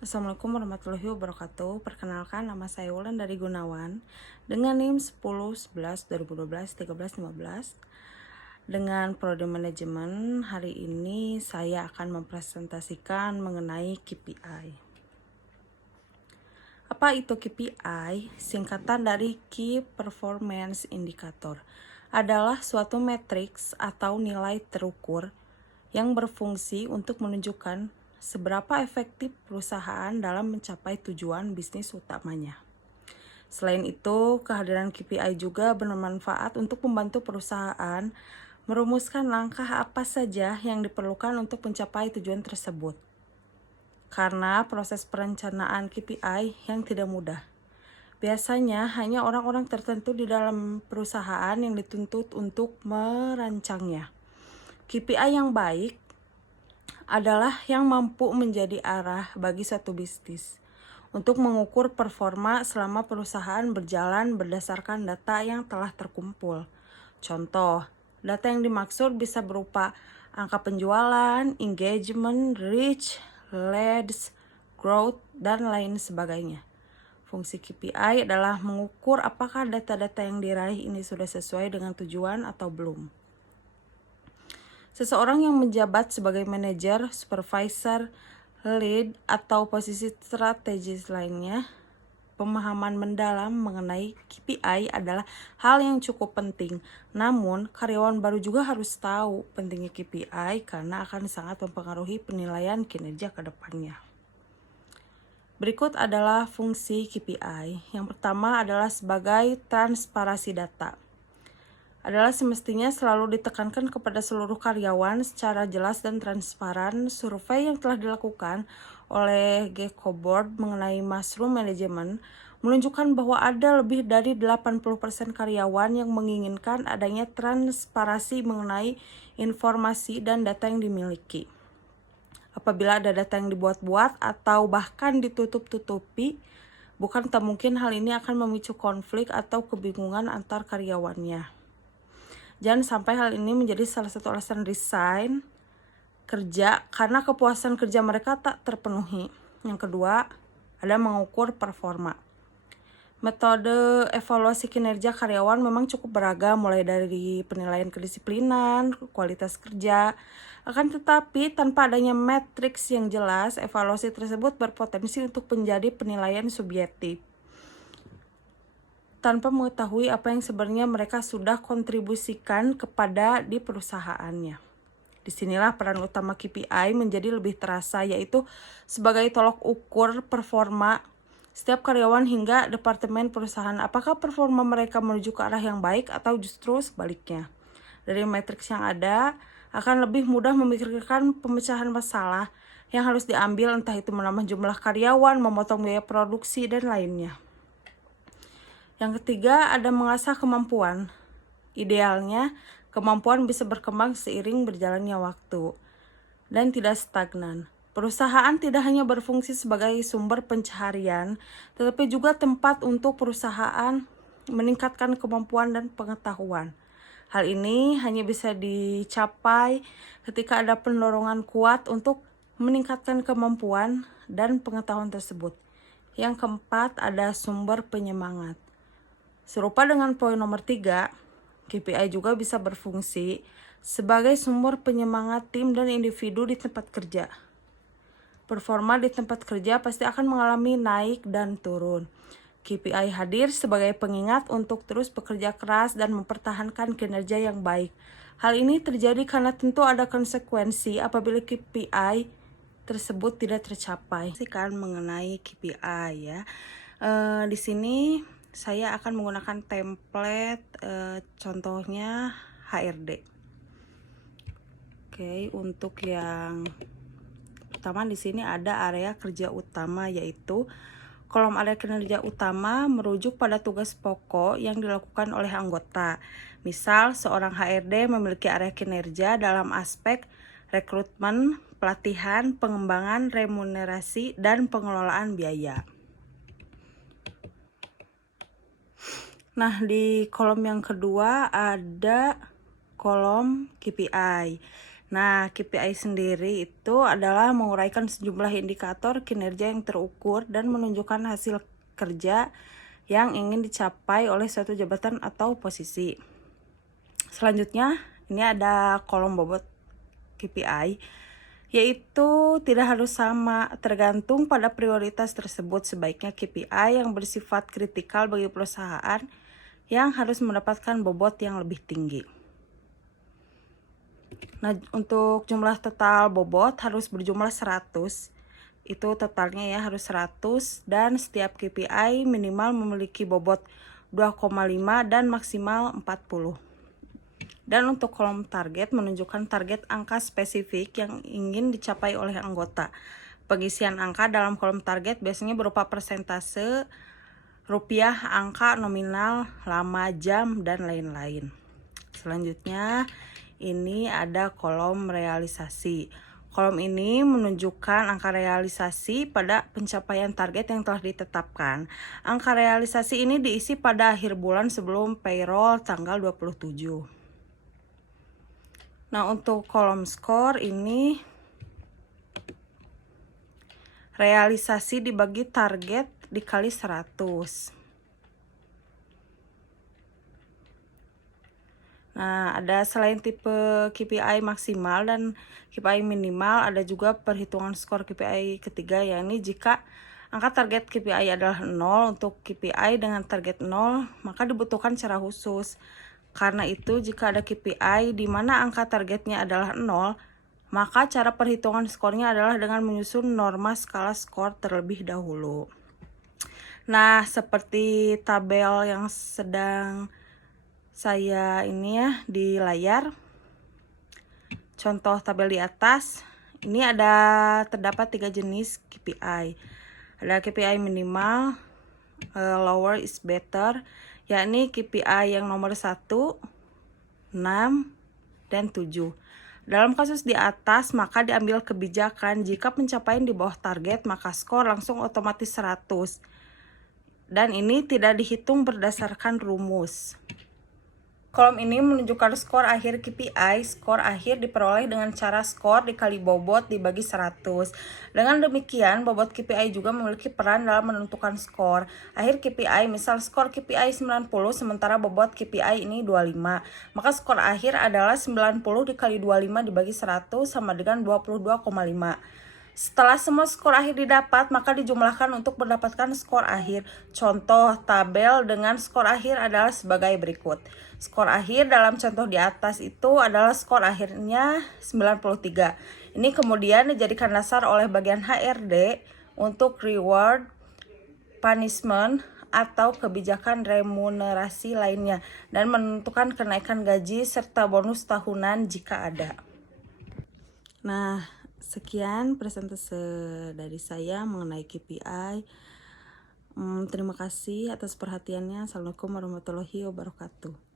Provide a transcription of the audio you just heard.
Assalamualaikum warahmatullahi wabarakatuh. Perkenalkan, nama saya Wulan dari Gunawan dengan NIM 10 11 2012 13 15. Dengan prodi manajemen, hari ini saya akan mempresentasikan mengenai KPI. Apa itu KPI? Singkatan dari Key Performance Indicator. Adalah suatu matriks atau nilai terukur yang berfungsi untuk menunjukkan seberapa efektif perusahaan dalam mencapai tujuan bisnis utamanya. Selain itu, kehadiran KPI juga bermanfaat untuk membantu perusahaan merumuskan langkah apa saja yang diperlukan untuk mencapai tujuan tersebut. Karena proses perencanaan KPI yang tidak mudah. Biasanya hanya orang-orang tertentu di dalam perusahaan yang dituntut untuk merancangnya. KPI yang baik adalah yang mampu menjadi arah bagi suatu bisnis untuk mengukur performa selama perusahaan berjalan berdasarkan data yang telah terkumpul. Contoh, data yang dimaksud bisa berupa angka penjualan, engagement, reach, leads, growth, dan lain sebagainya. Fungsi KPI adalah mengukur apakah data-data yang diraih ini sudah sesuai dengan tujuan atau belum. Seseorang yang menjabat sebagai manajer, supervisor, lead, atau posisi strategis lainnya, pemahaman mendalam mengenai KPI adalah hal yang cukup penting. Namun, karyawan baru juga harus tahu pentingnya KPI karena akan sangat mempengaruhi penilaian kinerja ke depannya. Berikut adalah fungsi KPI. Yang pertama adalah sebagai transparansi data. Adalah semestinya selalu ditekankan kepada seluruh karyawan secara jelas dan transparan. Survei yang telah dilakukan oleh Gecko Board mengenai mushroom management menunjukkan bahwa ada lebih dari 80% karyawan yang menginginkan adanya transparansi mengenai informasi dan data yang dimiliki. Apabila ada data yang dibuat-buat atau bahkan ditutup-tutupi, bukan tak mungkin hal ini akan memicu konflik atau kebingungan antar karyawannya. Jangan sampai hal ini menjadi salah satu alasan resign kerja karena kepuasan kerja mereka tak terpenuhi. Yang kedua, ada mengukur performa. Metode evaluasi kinerja karyawan memang cukup beragam, mulai dari penilaian kedisiplinan, kualitas kerja. Akan tetapi, tanpa adanya matriks yang jelas, evaluasi tersebut berpotensi untuk menjadi penilaian subjektif tanpa mengetahui apa yang sebenarnya mereka sudah kontribusikan kepada di perusahaannya. Disinilah peran utama KPI menjadi lebih terasa, yaitu sebagai tolok ukur performa setiap karyawan hingga departemen perusahaan. Apakah performa mereka menuju ke arah yang baik atau justru sebaliknya? Dari matriks yang ada, akan lebih mudah memikirkan pemecahan masalah yang harus diambil, entah itu menambah jumlah karyawan, memotong biaya produksi, dan lainnya. Yang ketiga, ada mengasah kemampuan. Idealnya, kemampuan bisa berkembang seiring berjalannya waktu dan tidak stagnan. Perusahaan tidak hanya berfungsi sebagai sumber pencaharian, tetapi juga tempat untuk perusahaan meningkatkan kemampuan dan pengetahuan. Hal ini hanya bisa dicapai ketika ada pendorongan kuat untuk meningkatkan kemampuan dan pengetahuan tersebut. Yang keempat, ada sumber penyemangat. Serupa dengan poin nomor 3, KPI juga bisa berfungsi sebagai sumber penyemangat tim dan individu di tempat kerja. Performa di tempat kerja pasti akan mengalami naik dan turun. KPI hadir sebagai pengingat untuk terus bekerja keras dan mempertahankan kinerja yang baik. Hal ini terjadi karena tentu ada konsekuensi apabila KPI tersebut tidak tercapai. Mengenai KPI ya. Di sini saya akan menggunakan template contohnya HRD. Oke, untuk yang pertama di sini ada area kerja utama, yaitu kolom area kinerja utama merujuk pada tugas pokok yang dilakukan oleh anggota. Misal, seorang HRD memiliki area kinerja dalam aspek rekrutmen, pelatihan, pengembangan, remunerasi, dan pengelolaan biaya. Nah, di kolom yang kedua ada kolom KPI. Nah, KPI sendiri itu adalah menguraikan sejumlah indikator kinerja yang terukur dan menunjukkan hasil kerja yang ingin dicapai oleh suatu jabatan atau posisi. Selanjutnya, ini ada kolom bobot KPI, yaitu tidak harus sama, tergantung pada prioritas tersebut. Sebaiknya KPI yang bersifat kritikal bagi perusahaan yang harus mendapatkan bobot yang lebih tinggi. Nah, untuk jumlah total bobot harus berjumlah 100. Itu totalnya ya harus 100, dan setiap KPI minimal memiliki bobot 2,5 dan maksimal 40. Dan untuk kolom target menunjukkan target angka spesifik yang ingin dicapai oleh anggota. Pengisian angka dalam kolom target biasanya berupa persentase, rupiah, angka, nominal, lama, jam, dan lain-lain. Selanjutnya ini ada kolom realisasi. Kolom ini menunjukkan angka realisasi pada pencapaian target yang telah ditetapkan. Angka realisasi ini diisi pada akhir bulan sebelum payroll tanggal 27. Nah, untuk kolom skor ini realisasi dibagi target dikali 100. Nah, ada selain tipe KPI maksimal dan KPI minimal, ada juga perhitungan skor KPI ketiga, yakni jika angka target KPI adalah 0. Untuk KPI dengan target 0, maka dibutuhkan cara khusus. Karena itu, jika ada KPI di mana angka targetnya adalah 0, maka cara perhitungan skornya adalah dengan menyusun norma skala skor terlebih dahulu. Nah, seperti tabel yang sedang saya ini ya di layar, contoh tabel di atas, ini terdapat 3 jenis KPI. Ada KPI minimal, lower is better, yakni KPI yang nomor 1, 6, dan 7. Dalam kasus di atas, maka diambil kebijakan jika pencapaian di bawah target, maka skor langsung otomatis 100. Dan ini tidak dihitung berdasarkan rumus. Kolom ini menunjukkan skor akhir KPI. Skor akhir diperoleh dengan cara skor dikali bobot dibagi 100. Dengan demikian, bobot KPI juga memiliki peran dalam menentukan skor akhir KPI. Misal skor KPI 90 sementara bobot KPI ini 25. Maka skor akhir adalah 90 dikali 25 dibagi 100 sama dengan 22,5. Setelah semua skor akhir didapat, maka dijumlahkan untuk mendapatkan skor akhir. Contoh tabel dengan skor akhir adalah sebagai berikut. Skor akhir dalam contoh di atas itu adalah skor akhirnya 93. Ini kemudian dijadikan dasar oleh bagian HRD untuk reward, punishment, atau kebijakan remunerasi lainnya, dan menentukan kenaikan gaji serta bonus tahunan jika ada. Nah, sekian presentase dari saya mengenai KPI. Terima kasih atas perhatiannya. Assalamualaikum warahmatullahi wabarakatuh.